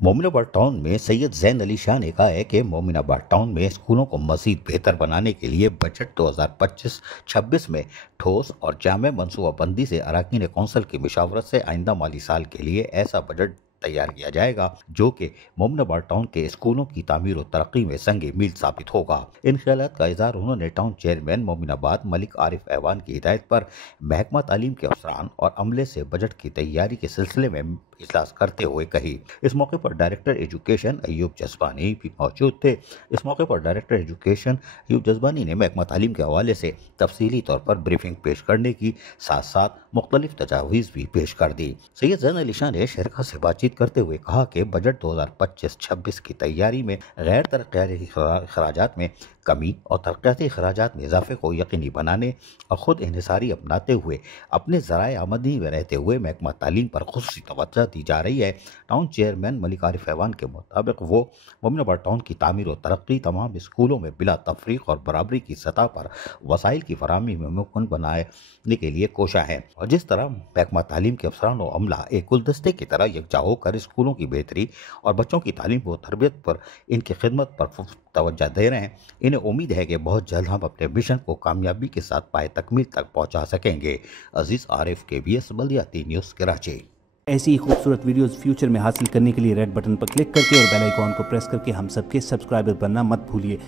Mominabad town में सैयद जैन अली शाह ने कहा है कि मोमिनाबाद टाउन में स्कूलों को मजीद बेहतर बनाने के लिए बजट 2025-26 में ठोस और जामे मनसूबाबंदी से अरकान कौंसिल की मशावरत से आइंदा माली साल के लिए ऐसा बजट तैयार किया जाएगा जो कि मोमिनाबाद टाउन के स्कूलों की तामीर और तरक्की में संग मील साबित होगा। इन ख्यालात का इज़हार उन्होंने टाउन चेयरमैन मोमिनाबाद मलिक आरिफ ऐवान की हिदायत पर महकमा तालीम के अफसरान और अमले से बजट की तैयारी के सिलसिले में इजलास करते हुए कही। इस मौके पर डायरेक्टर एजुकेशन अयूब जज़बानी भी मौजूद थे। इस मौके पर डायरेक्टर एजुकेशन अयूब जज़बानी ने महकमा तालीम के हवाले से तफसीली तौर पर ब्रीफिंग पेश करने की साथ साथ मुख्तलिफ तजावीज़ भी पेश कर दी। सैयद जैन अली शाह ने शरका से बातचीत करते हुए कहा कि बजट 2025-26 की तैयारी में गैर तरक्याती खराजात में कमी और तरक्याती अखराजात में इजाफे को यकीनी बनाने और ख़ुद इन्हिसारी अपनाते हुए अपने ज़राए आमदनी में रहते हुए महकमा तालीम पर खुसूसी तवज्जो दी जा रही है। टाउन चेयरमैन मलिक आरिफ ऐवान के मुताबिक वो मोमिनाबाद टाउन की तामीर और तरक्की तमाम स्कूलों में बिला तफरीक और बराबरी की सतह पर वसाइल की फराहमी में मुमकिन बनाने के लिए कोशा है और जिस तरह महकमा तालीम के अफसरान और अमला एक गुलदस्ते की तरह यकजा होकर स्कूलों की बेहतरी और बच्चों की तालीम व तरबियत पर इनकी खिदमत पर तवज्जो दे रहे हैं, इन्हें उम्मीद है कि बहुत जल्द हम अपने मिशन को कामयाबी के साथ पाए तकमील तक पहुंचा सकेंगे। अजीज आरिफ, KBS बल्दियाती न्यूज़ कराची। ऐसी ही खूबसूरत वीडियोस फ्यूचर में हासिल करने के लिए रेड बटन पर क्लिक करके और बेल आइकॉन को प्रेस करके हम सबके सब्सक्राइबर बनना मत भूलिए।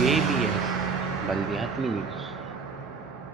KBS बल्दियाती न्यूज़।